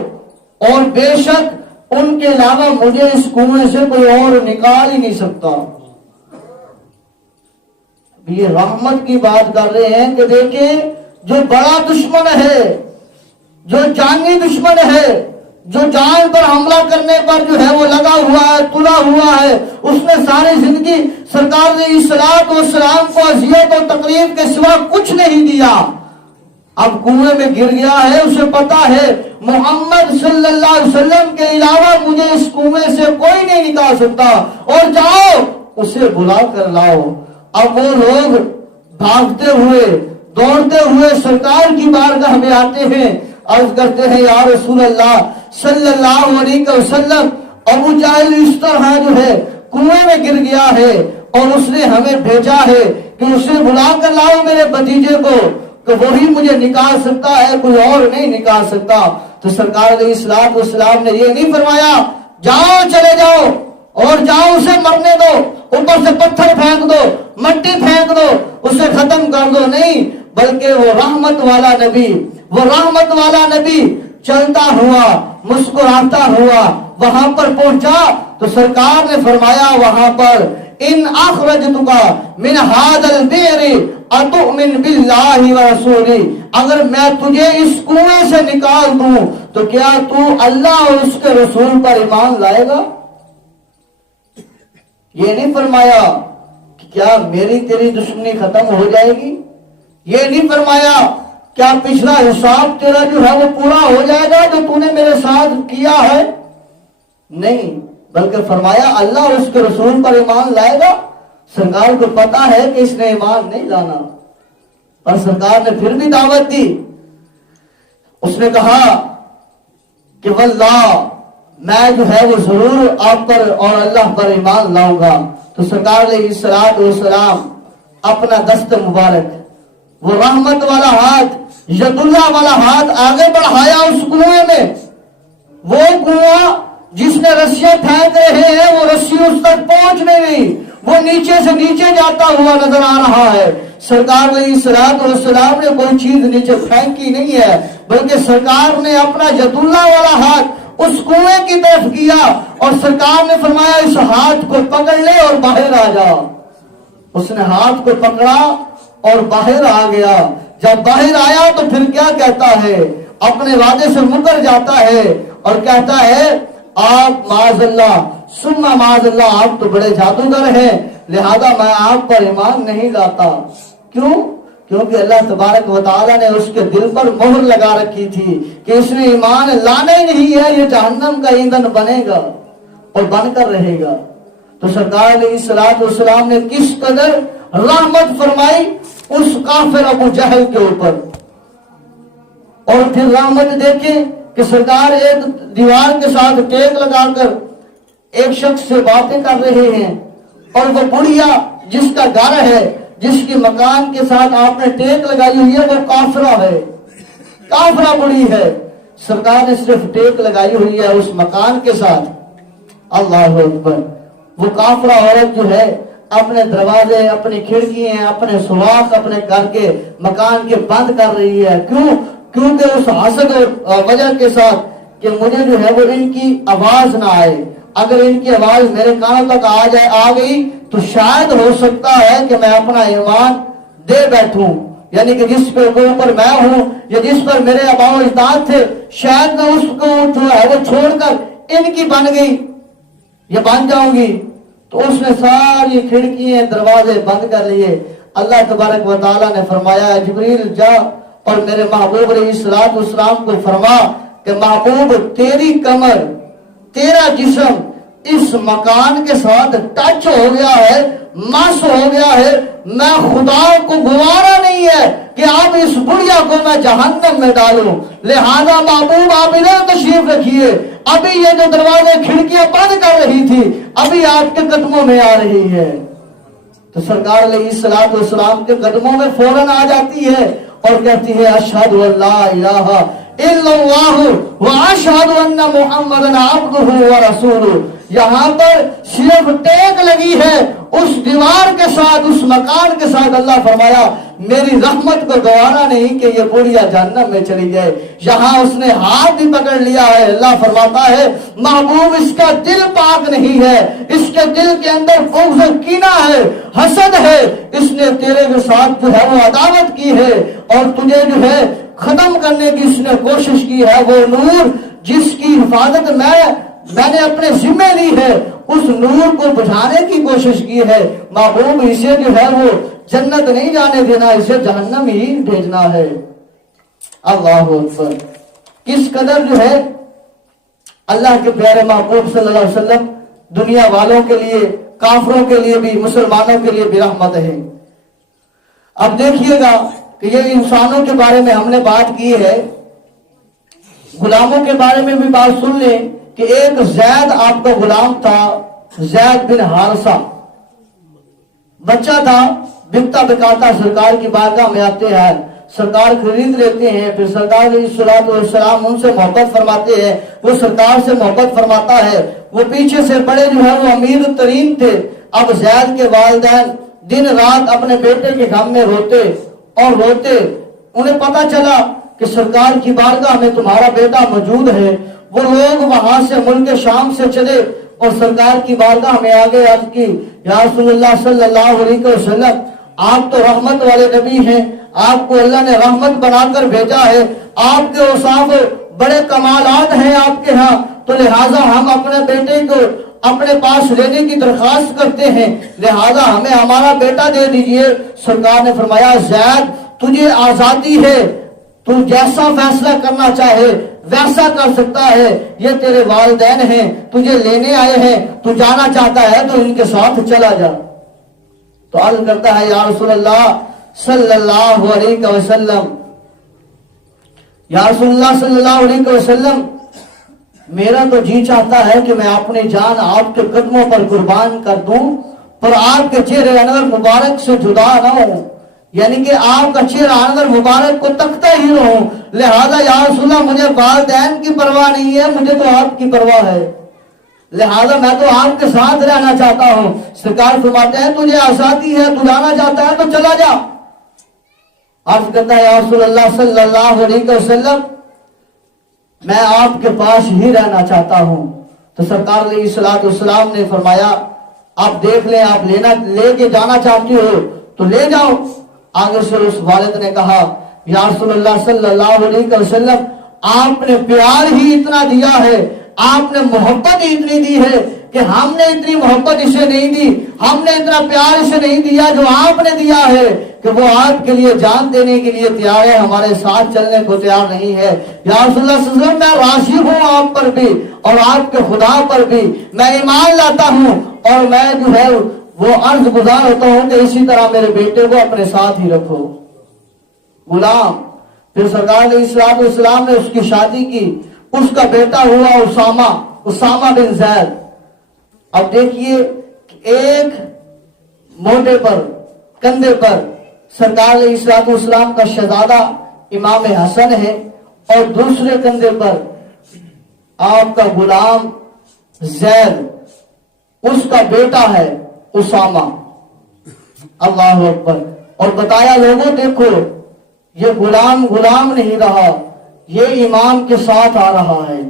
اور بے شک ان کے علاوہ مجھے اس کنویں سے کوئی اور نکال ہی نہیں سکتا. یہ رحمت کی بات کر رہے ہیں کہ دیکھیں جو بڑا دشمن ہے، جو جانی دشمن ہے، جو جان پر حملہ کرنے پر جو ہے وہ لگا ہوا ہے، تلا ہوا ہے، اس نے ساری زندگی سرکار نے الصلوۃ والسلام کو اذیت و تکلیف کے سوا کچھ نہیں دیا، اب کنویں میں گر گیا ہے. اسے پتا ہے محمد صلی اللہ علیہ وسلم کے علاوہ مجھے اس کنویں سے کوئی نہیں نکال سکتا، اور جاؤ اسے بلا کر لاؤ. اب وہ لوگ بھاگتے ہوئے دوڑتے ہوئے سرکار کی بارگاہ میں آتے ہیں، عرض کرتے ہیں یا رسول اللہ صلی اللہ علیہ وسلم، ابو جہل اس طرح جو ہے کنویں میں گر گیا ہے اور اس نے ہمیں بھیجا ہے کہ اسے بلا کر لاؤ میرے بھتیجے کو، کہ وہی مجھے نکال سکتا ہے، کوئی اور نہیں نکال سکتا. تو سرکار علیہ الصلوۃ والسلام نے یہ نہیں فرمایا جاؤ چلے جاؤ اور جاؤ اسے مرنے دو، اوپر سے پتھر پھینک دو، مٹی پھینک دو، اسے ختم کر دو، نہیں، بلکہ وہ رحمت والا نبی، وہ رحمت والا نبی چلتا ہوا مسکراتا ہوا وہاں پر پہنچا تو سرکار نے فرمایا وہاں پر ان اخرجتک من هذا البئر اتؤمن باللہ ورسولہ، اگر میں تجھے اس کنویں سے نکال دوں تو کیا تو اللہ اور اس کے رسول پر ایمان لائے گا؟ یہ نہیں فرمایا کہ کیا میری تیری دشمنی ختم ہو جائے گی، یہ نہیں فرمایا کیا پچھلا حساب تیرا جو ہے وہ پورا ہو جائے گا جو تو نے میرے ساتھ کیا ہے، نہیں، بلکہ فرمایا اللہ اور اس کے رسول پر ایمان لائے گا. سرکار کو پتا ہے کہ اس نے ایمان نہیں لانا، پر سرکار نے پھر بھی دعوت دی. اس نے کہا کہ واللہ میں جو ہے وہ ضرور آپ پر اور اللہ پر ایمان لاؤں گا. تو سرکار علیہ الصلوۃ والسلام اپنا دست مبارک، وہ رحمت والا ہاتھ، ید اللہ والا ہاتھ آگے بڑھایا اس کنویں میں. وہ کنواں جس نے رسیاں پھینک رہے ہیں وہ رسی اس تک پہنچ نہیں، وہ نیچے سے نیچے جاتا ہوا نظر آ رہا ہے. سرکار علیہ الصلوۃ والسلام نے کوئی چیز نیچے پھینکی نہیں ہے، بلکہ سرکار نے اپنا ید اللہ والا ہاتھ اس کنویں کی طرف کیا اور سرکار نے فرمایا اس ہاتھ کو پکڑ لے اور باہر آ جا. اس نے ہاتھ کو پکڑا اور باہر آ گیا. جب باہر آیا تو پھر کیا کہتا ہے، اپنے وعدے سے مکر جاتا ہے اور کہتا ہے آپ معاذ اللہ ثم معاذ اللہ آپ تو بڑے جادوگر ہیں، لہذا میں آپ پر ایمان نہیں لاتا. کیوں؟ کیونکہ اللہ تبارک و تعالیٰ نے اس کے دل پر مہر لگا رکھی تھی کہ اس نے ایمان لانا ہی نہیں ہے، یہ جہنم کا ایندھن بنے گا اور بن کر رہے گا. تو سرکار علیہ الصلوۃ والسلام نے کس قدر رحمت فرمائی اس کافر ابو جہل کے اوپر. اور پھر رحمت دیکھیں کہ سرکار ایک دیوار کے ساتھ ٹیک لگا کر ایک شخص سے باتیں کر رہے ہیں، اور وہ بڑھیا جس کا گھر ہے، جس کی مکان کے ساتھ آپ نے ٹیک لگائی ہوئی ہے، وہ کافرہ ہے، کافرہ بڑی ہے. سرکار نے صرف ٹیک لگائی ہوئی ہے اس مکان کے ساتھ. اللہ اکبر. وہ کافرہ عورت جو ہے اپنے دروازے، اپنی کھڑکیاں، اپنے سوراخ اپنے گھر کے مکان کے بند کر رہی ہے. کیوں؟ کیونکہ اس حسد وجہ کے ساتھ کہ مجھے جو ہے وہ ان کی آواز نہ آئے، اگر ان کی آواز میرے کانوں تک آ گئی تو شاید ہو سکتا ہے کہ میں اپنا ایمان دے بیٹھوں، یعنی کہ جس کے اوپر میں ہوں یا جس پر میرے آباء و اجداد تھے، شاید میں اس کو جو ہے وہ چھوڑ کر ان کی بن گئی یا بن جاؤں گی۔ تو اس نے ساری کھڑکیاں دروازے بند کر لیے۔ اللہ تبارک و تعالیٰ نے فرمایا جبریل جا اور میرے محبوب علیہ الصلوۃ والسلام کو فرما کہ محبوب تیری کمر، تیرا جسم اس مکان کے ساتھ ٹچ ہو گیا ہے، مس ہو گیا ہے، میں خدا کو گوارا نہیں ہے کہ آپ اس بڑھیا کو میں جہنم میں ڈالوں، لہذا محبوب آپ ادھر تشریف رکھیے، ابھی یہ جو دروازے کھڑکیاں بند کر رہی تھی ابھی آپ کے قدموں میں آ رہی ہے۔ تو سرکار علیہ الصلوۃ والسلام کے قدموں میں فوراً آ جاتی ہے اور کہتی ہے اشہد ان لا الہ الا اللہ واشہد ان محمدن عبدہ ورسولہ۔ یہاں پر صرف ٹیک لگی ہے اس دیوار کے ساتھ، اس مکان کے ساتھ۔ اللہ فرمایا میری رحمت کو گوارا نہیں کہ یہ بڑھیا جہنم میں چلی جائے۔ یہاں اس نے ہاتھ بھی پکڑ لیا ہے۔ اللہ فرماتا ہے محبوب اس کا دل پاک نہیں ہے، اس کے دل کے اندر بغض و کینہ ہے، حسد ہے، اس نے تیرے کے ساتھ جو ہے وہ عداوت کی ہے اور تجھے جو ہے ختم کرنے کی اس نے کوشش کی ہے۔ وہ نور جس کی حفاظت میں نے اپنے ذمہ لی ہے، اس نور کو بجھانے کی کوشش کی ہے۔ محبوب اسے جو ہے وہ جنت نہیں جانے دینا، اسے جہنم ہی بھیجنا ہے۔ اللہ اکبر! کس قدر جو ہے اللہ کے پیارے محبوب صلی اللہ علیہ وسلم دنیا والوں کے لیے، کافروں کے لیے بھی، مسلمانوں کے لیے بھی رحمت ہے۔ اب دیکھیے گا کہ یہ انسانوں کے بارے میں ہم نے بات کی ہے، غلاموں کے بارے میں بھی بات سن لیں کہ ایک زید آپ کا غلام تھا، زید بن حارثہ، بچہ تھا، بکتا بکاتا سرکار کی بارگاہ میں آتے ہیں، سرکار خرید لیتے ہیں، پھر سرکار علیہ الصلوۃ والسلام ان سے محبت فرماتے ہیں، وہ سرکار سے محبت فرماتا ہے۔ وہ پیچھے سے بڑے جو ہے وہ امیر ترین تھے۔ اب زید کے والدین دن رات اپنے بیٹے کے غم میں روتے اور روتے۔ انہیں پتا چلا کہ سرکار کی بارگاہ میں تمہارا بیٹا موجود ہے۔ وہ لوگ وہاں سے ملک شام سے چلے اور سرکار کی بارگاہ میں آگے عرض کی یا رسول اللہ صلی اللہ علیہ وسلم، آپ تو رحمت والے نبی ہیں، آپ کو اللہ نے رحمت بنا کر بھیجا ہے، آپ کے اوصاف بڑے کمالات ہیں آپ کے ہاں، تو لہٰذا ہم اپنے بیٹے کو اپنے پاس لینے کی درخواست کرتے ہیں، لہٰذا ہمیں ہمارا بیٹا دے دیجئے۔ سرکار نے فرمایا زید تجھے آزادی ہے، تو جیسا فیصلہ کرنا چاہے ویسا کر سکتا ہے، یہ تیرے والدین ہیں، تجھے لینے آئے ہیں، تو جانا چاہتا ہے تو ان کے ساتھ چلا جا۔ تو عرض کرتا ہے یا رسول اللہ صلی اللہ علیہ وسلم، یا رسول اللہ صلی اللہ علیہ وسلم، میرا تو جی چاہتا ہے کہ میں اپنی جان آپ کے قدموں پر قربان کر دوں پر آپ کے چہرے انور مبارک سے جدا نہ ہوں، یعنی کہ آپ کا چہرہ انور مبارک کو تکتا ہی رہوں، لہذا یا رسول اللہ مجھے والدین کی پرواہ نہیں ہے، مجھے تو آپ کی پرواہ ہے، لہذا میں تو آپ کے ساتھ رہنا چاہتا ہوں۔ سرکار فرماتے ہیں تجھے آزادی ہے، تو جانا چاہتا ہے تو چلا جا۔ عرض کرتا ہے یا رسول اللہ صلی اللہ علیہ وسلم، میں آپ کے پاس ہی رہنا چاہتا ہوں۔ تو سرکار علیہ الصلوۃ والسلام نے فرمایا آپ دیکھ لیں، آپ لے کے جانا چاہتی ہو تو لے جاؤ۔ آگے سے اس والد نے کہا یا رسول اللہ صلی اللہ علیہ وسلم، آپ نے پیار ہی اتنا دیا ہے، آپ نے محبت ہی اتنی دی ہے کہ ہم نے اتنی محبت اسے نہیں دی، ہم نے اتنا پیار اسے نہیں دیا جو آپ نے دیا ہے، کہ وہ آپ کے لیے جان دینے کے لیے تیار ہے، ہمارے ساتھ چلنے کو تیار نہیں ہے۔ یا رسول اللہ صلی اللہ علیہ وسلم، میں راضی ہوں آپ پر بھی اور آپ کے خدا پر بھی، میں ایمان لاتا ہوں اور میں جو ہے وہ عرض گزار ہوتا ہوں کہ اسی طرح میرے بیٹے کو اپنے ساتھ ہی رکھو۔ غلام، پھر سرکار علیہ الصلوۃ والسلام نے اس کی شادی کی، اس کا بیٹا ہوا اسامہ بن زید۔ اب دیکھیے ایک موٹے پر، کندھے پر سرکار علیہ الصلوۃ والسلام کا شہزادہ امام حسن ہے اور دوسرے کندھے پر آپ کا غلام زید، اس کا بیٹا ہے اسامہ۔ اللہ اکبر! اور بتایا لوگوں دیکھو یہ غلام نہیں رہا، یہ امام کے ساتھ آ رہا ہے،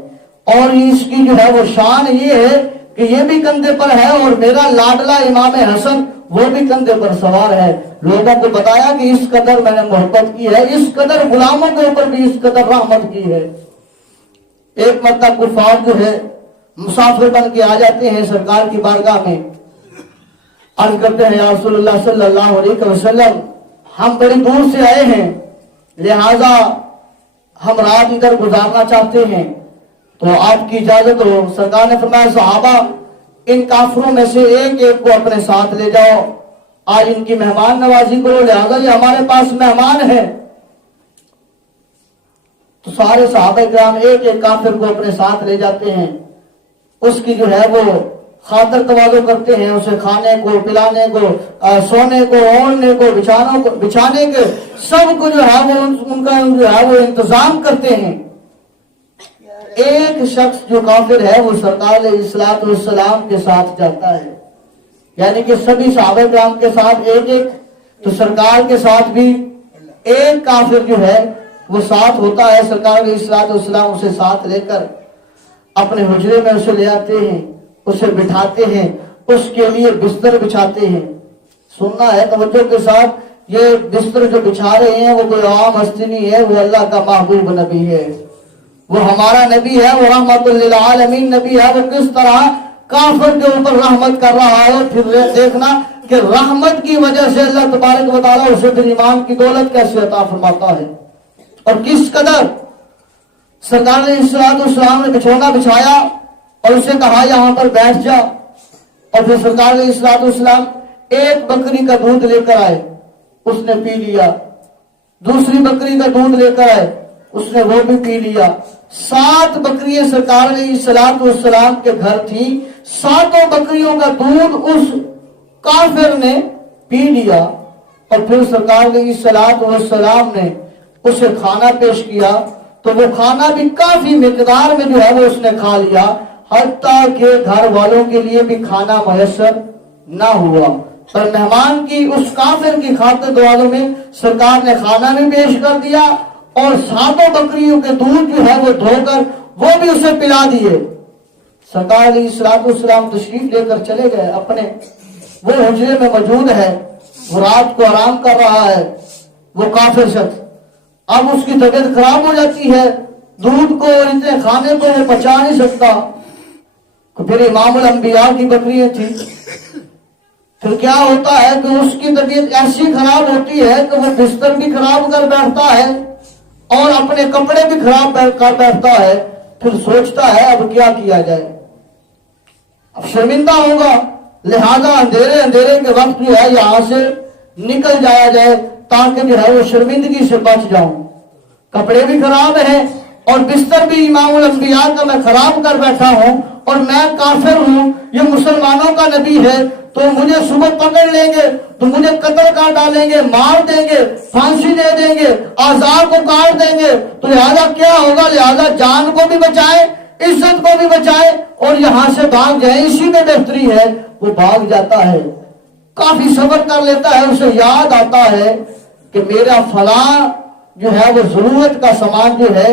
اور اس کی جو ہے وہ شان یہ ہے کہ یہ بھی کندھے پر ہے اور میرا لاڈلا امام حسن وہ بھی کندھے پر سوار ہے. لوگوں کو بتایا کہ اس قدر میں نے محبت کی ہے, اس قدر غلاموں کے اوپر بھی اس قدر رحمت کی ہے. ایک مرتبہ کفار جو ہے مسافر بن کے آ جاتے ہیں سرکار کی بارگاہ میں, عرض کرتے ہیں یا رسول اللہ صلی اللہ علیہ وسلم, ہم بڑی دور سے آئے ہیں, لہذا ہم رات ادھر گزارنا چاہتے ہیں, تو آپ کی اجازت ہو. سرکار نے فرمایا صحابہ ان کافروں میں سے ایک ایک کو اپنے ساتھ لے جاؤ, آج ان کی مہمان نوازی کرو, لہذا یہ ہمارے پاس مہمان ہے. تو سارے صحابہ کرام ایک ایک کافر کو اپنے ساتھ لے جاتے ہیں, اس کی جو ہے وہ خاطر تواضع کرتے ہیں, اسے کھانے کو, پلانے کو, سونے کو, اوڑھنے کو, بچھانے کے سب کو جو ہے وہ ان کا جو ہے وہ انتظام کرتے ہیں. ایک شخص جو کافر ہے وہ سرکار علیہ السلام کے ساتھ جاتا ہے, یعنی کہ سبھی صحابہ کرام کے ساتھ ایک ایک, تو سرکار کے ساتھ بھی ایک کافر جو ہے وہ ساتھ ہوتا ہے. سرکار علیہ السلام اسے ساتھ لے کر اپنے حجرے میں اسے لے آتے ہیں, اسے بٹھاتے ہیں, اس کے لیے بستر بچھاتے ہیں. سننا ہے توجہ کے ساتھ, یہ بستر جو بچھا رہے ہیں وہ کوئی عام ہستی نہیں ہے, وہ اللہ کا محبوب نبی ہے, وہ ہمارا نبی ہے, وہ رحمت للعالمین نبی ہے. وہ کس طرح کافر کے اوپر رحمت کر رہا ہے, پھر دیکھنا کہ رحمت کی وجہ سے اللہ تبارک و تعالیٰ اسے پھر ایمان کی دولت کیسے عطا فرماتا ہے, اور کس قدر. سرکار علیہ السلام نے بچھونا بچھایا اور اسے کہا یہاں پر بیٹھ جا, اور پھر سرکار علیہ السلام ایک بکری کا دودھ لے کر آئے, اس نے پی لیا. دوسری بکری کا دودھ لے کر آئے, اس نے وہ بھی پی لیا. 7 بکریاں سرکار علیہ السلام کے گھر تھی, 7 بکریوں کا دودھ اس کافر نے پی لیا. اور پھر سرکار علیہ السلام نے اسے کھانا پیش کیا, تو وہ کھانا بھی کافی مقدار میں جو ہے وہ اس نے کھا لیا, حتیٰ کہ گھر والوں کے لیے بھی کھانا میسر نہ ہوا. پر مہمان کی اس کافر کی خاطر دعاؤں میں سرکار نے کھانا بھی پیش کر دیا, اور 7 بکریوں کے دودھ جو ہے وہ دھو کر وہ بھی اسے پلا دیے. سرکار علیہ السلام تشریف لے کر چلے گئے, اپنے وہ حجرے میں موجود ہے, وہ رات کو آرام کر رہا ہے. وہ کافر شخص اب اس کی طبیعت خراب ہو جاتی ہے, دودھ کو اور اتنے کھانے کو وہ پچا نہیں سکتا. پھر امام الانبیاء کی بکریاں تھی, پھر کیا ہوتا ہے کہ اس کی طبیعت ایسی خراب ہوتی ہے کہ وہ بستر بھی خراب کر بیٹھتا ہے اور اپنے کپڑے بھی خراب کر بیٹھتا ہے. پھر سوچتا ہے اب کیا کیا جائے, اب شرمندہ ہوگا, لہذا اندھیرے کے وقت جو ہے یہاں سے نکل جایا جائے تاکہ جو ہے وہ شرمندگی سے بچ جاؤں. کپڑے بھی خراب ہیں اور بستر بھی امام الانبیاء کا میں خراب کر بیٹھا ہوں, اور میں کافر ہوں, یہ مسلمانوں کا نبی ہے, تو مجھے صبح پکڑ لیں گے, تو مجھے قتل کر ڈالیں گے, مار دیں گے, پھانسی دے دیں گے, اعضاء کو کاٹ دیں گے. تو لہذا کیا ہوگا, لہذا جان کو بھی بچائے, عزت کو بھی بچائے اور یہاں سے بھاگ جائے, اسی میں بہتری ہے. وہ بھاگ جاتا ہے, کافی صبر کر لیتا ہے, اسے یاد آتا ہے کہ میرا فلاں جو ہے وہ ضرورت کا سامان جو ہے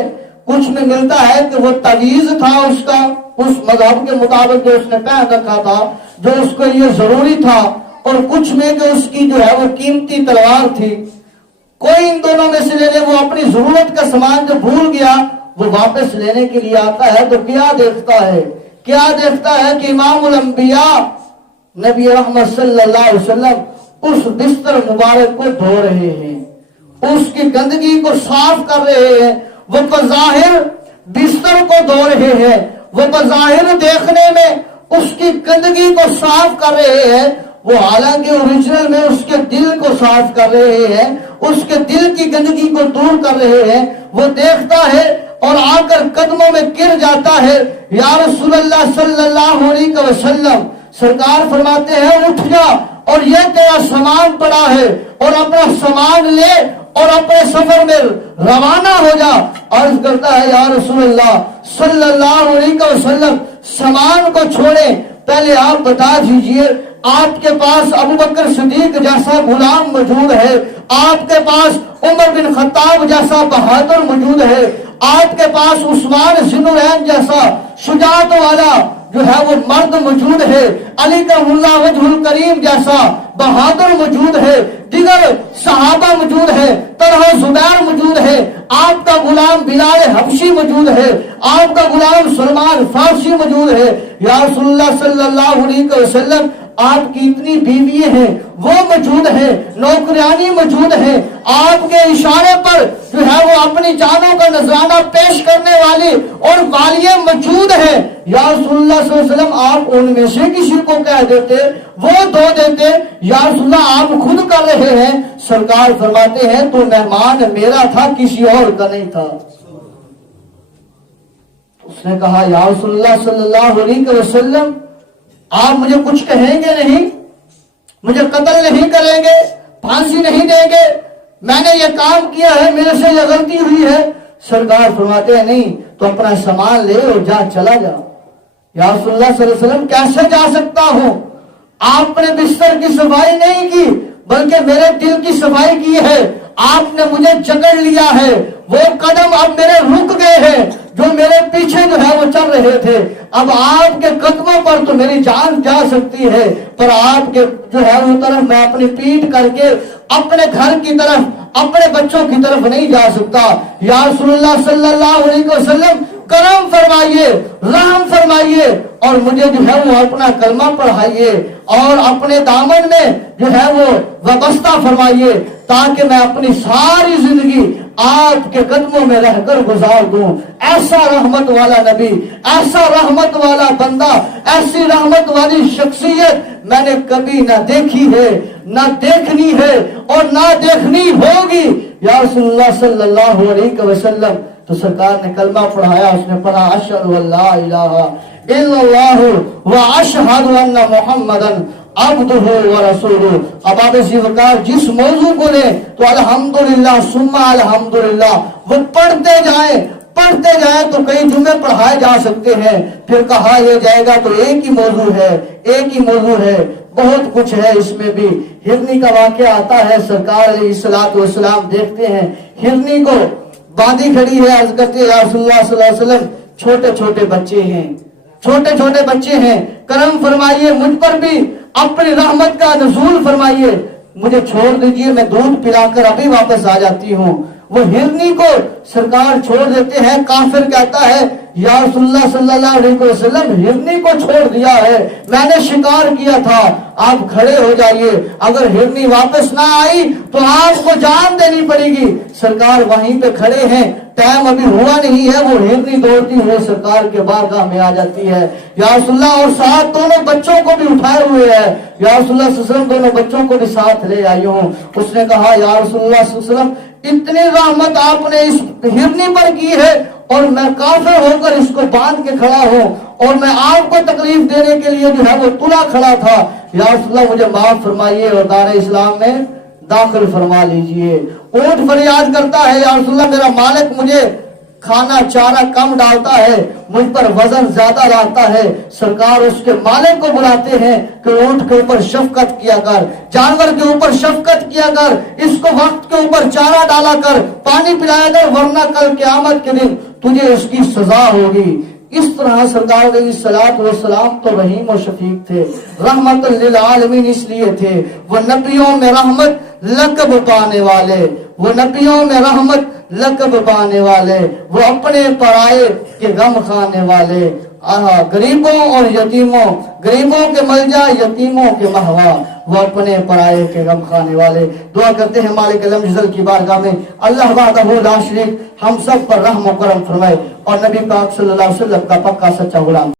کچھ میں ملتا ہے کہ وہ تعویذ تھا اس کا, اس مذہب کے مطابق جو اس نے پہن رکھا تھا, جو اس کو یہ ضروری تھا, اور کچھ میں کہ اس کی جو ہے وہ قیمتی تلوار تھی. کوئی ان دونوں میں سے لے لے, وہ اپنی ضرورت کا سامان جو بھول گیا وہ واپس لینے کے لیے آتا ہے. تو کیا دیکھتا ہے کہ امام الانبیاء نبی رحمت صلی اللہ علیہ وسلم اس بستر مبارک کو دھو رہے ہیں, اس کی گندگی کو صاف کر رہے ہیں. وہ بظاہر بستر کو دھو رہے ہیں, وہ بظاہر دیکھنے میں اس کی گندگی کو صاف کر رہے ہیں, وہ حالانکہ اوریجنل میں اس کے دل کو صاف کر رہے ہیں, اس کے دل کی گندگی کو دور کر رہے ہیں. وہ دیکھتا ہے اور آ کر قدموں میں گر جاتا ہے, یا رسول اللہ صلی اللہ علیہ وسلم. سرکار فرماتے ہیں اٹھ جا اور یہ تیرا سامان پڑا ہے, اور اپنا سامان لے اور اپنے سفر میں روانہ ہو جا. عرض کرتا ہے یا رسول اللہ صلی اللہ علیہ وسلم سامان کو چھوڑیں, پہلے آپ بتا دیجئے آپ کے پاس ابو بکر صدیق جیسا غلام موجود ہے, آپ کے پاس عمر بن خطاب جیسا بہادر موجود ہے, آپ کے پاس عثمان ذی النورین جیسا شجاعت والا جو ہے وہ مرد موجود ہے، علی کرم اللہ وجہ کریم جیسا بہادر موجود ہے، دیگر صحابہ موجود ہے، طلحہ زبیر موجود ہے، آپ کا غلام بلال حبشی موجود ہے، آپ کا غلام سلمان فارسی موجود ہے، یا رسول اللہ صلی اللہ علیہ وسلم آپ کی اتنی بیویاں ہیں وہ موجود ہیں، نوکرانی موجود ہیں، آپ کے اشارے پر جو ہے وہ اپنی جانوں کا نذرانہ پیش کرنے والی اور والیاں موجود ہیں، یا رسول اللہ صلی اللہ علیہ وسلم آپ ان میں سے کسی کو کہہ دیتے وہ دو دیتے، یا رسول اللہ آپ خود کر رہے ہیں۔ سرکار فرماتے ہیں تو مہمان میرا تھا، کسی اور کا نہیں تھا۔ اس نے کہا یا رسول اللہ صلی اللہ علیہ وسلم آپ مجھے کچھ کہیں گے نہیں، مجھے قتل نہیں کریں گے، پھانسی نہیں دیں گے، میں نے یہ کام کیا ہے، میرے سے یہ غلطی ہوئی ہے۔ سرکار فرماتے ہیں نہیں تو اپنا سامان لے اور جا چلا جا۔ یا رسول اللہ صلی اللہ علیہ وسلم کیسے جا سکتا ہوں؟ آپ نے بستر کی صفائی نہیں کی بلکہ میرے دل کی صفائی کی ہے، آپ نے مجھے جکڑ لیا ہے، وہ قدم اب میرے رک گئے ہیں جو میرے پیچھے جو ہے وہ چل رہے تھے، اب آپ کے قدموں پر تو میری جان جا سکتی ہے، پر آپ کے جو ہے وہ طرف میں اپنی پیٹ کر کے اپنے گھر کی طرف اپنے بچوں کی طرف نہیں جا سکتا۔ یا رسول اللہ صلی اللہ علیہ وسلم کرم فرمائیے، رحم فرمائیے اور مجھے جو ہے وہ اپنا کلمہ پڑھائیے اور اپنے دامن میں جو ہے وہ وابستہ فرمائیے تاکہ میں اپنی ساری زندگی آپ کے قدموں میں رہ کر گزار دوں۔ ایسا رحمت والا نبی، ایسا رحمت والا بندہ، ایسی رحمت والی شخصیت میں نے کبھی نہ دیکھی ہے، نہ دیکھنی ہے اور نہ دیکھنی ہوگی۔ یا رسول اللہ صلی اللہ علیہ وسلم تو سرکار نے کلمہ پڑھایا، اس نے پڑھا اشہد ان لا الہ الا اللہ واشہد ان محمدا عبدہ ورسولہ۔ اب آپ اسی وقار جس موضوع کو لیں تو الحمدللہ ثم الحمدللہ وہ پڑھتے جائیں تو کئی جمعے پڑھائے جا سکتے ہیں، پھر کہا یہ جائے گا تو ایک ہی موضوع ہے، بہت کچھ ہے اس میں بھی۔ ہرنی کا واقعہ آتا ہے، سرکار علیہ السلام دیکھتے ہیں ہرنی کو باندھی کھڑی ہے، عرض کرتے ہیں یا رسول اللہ صلی اللہ علیہ وسلم چھوٹے چھوٹے بچے ہیں، کرم فرمائیے، مجھ پر بھی اپنی رحمت کا نزول فرمائیے، مجھے چھوڑ دیجئے، میں دودھ پلا کر ابھی واپس آ جاتی ہوں۔ وہ ہرنی کو سرکار چھوڑ دیتے ہیں، کافر کہتا ہے یا رسول اللہ صلی اللہ علیہ وسلم ہرنی کو چھوڑ دیا ہے، میں نے شکار کیا تھا، آپ کھڑے ہو جائیے، اگر ہرنی واپس نہ آئی تو آپ کو جان دینی پڑے گی۔ سرکار وہیں پہ کھڑے ہیں، ٹائم ابھی ہوا نہیں ہے، وہ ہرنی دوڑتی ہوئے سرکار کے بارگاہ میں آ جاتی ہے۔ یا رسول اللہ اور ساتھ دونوں بچوں کو بھی اٹھائے ہوئے ہے، یا رسول اللہ صلی اللہ علیہ وسلم دونوں بچوں کو بھی ساتھ لے آئی ہوں۔ اس نے کہا یا رسول اللہ صلی اللہ علیہ وسلم اتنی رحمت آپ نے اس ہرنی پر کی ہے اور میں کافر ہو کر اس کو باندھ کے کھڑا ہوں اور میں آپ کو تکلیف دینے کے لیے جو ہے وہ تلا کھڑا تھا، یا رسول اللہ مجھے معاف فرمائیے اور دار اسلام میں داخل فرما لیجئے۔ اونٹ فریاد کرتا ہے یا رسول اللہ میرا مالک مجھے کھانا چارہ کم ڈالتا ہے، مجھ پر وزن زیادہ لاتا ہے۔ سرکار اس کے مالک کو بلاتے ہیں کہ اونٹ کے اوپر شفقت کیا کر، جانور کے اوپر شفقت کیا کر، اس کو وقت کے اوپر چارہ ڈالا کر، پانی پلایا کر، ورنہ کل قیامت کے دن تجھے اس کی سزا ہوگی۔ اس طرح سرکار علیہ السلام تو رحیم و شفیق تھے، رحمت للعالمین اس لیے تھے، وہ نبیوں میں رحمت لقب پانے والے، وہ نبیوں میں رحمت لقب پانے والے، وہ اپنے پرائے کے غم کھانے والے، غریبوں اور یتیموں، غریبوں کے ملجا یتیموں کے مہوا، وہ اپنے پرائے کے غم کھانے والے۔ دعا کرتے ہیں مالک علم جزل کی بارگاہ میں اللہ وحدہ لا شریک ہم سب پر رحم و کرم فرمائے اور نبی پاک صلی اللہ علیہ وسلم کا پکا سچا غلام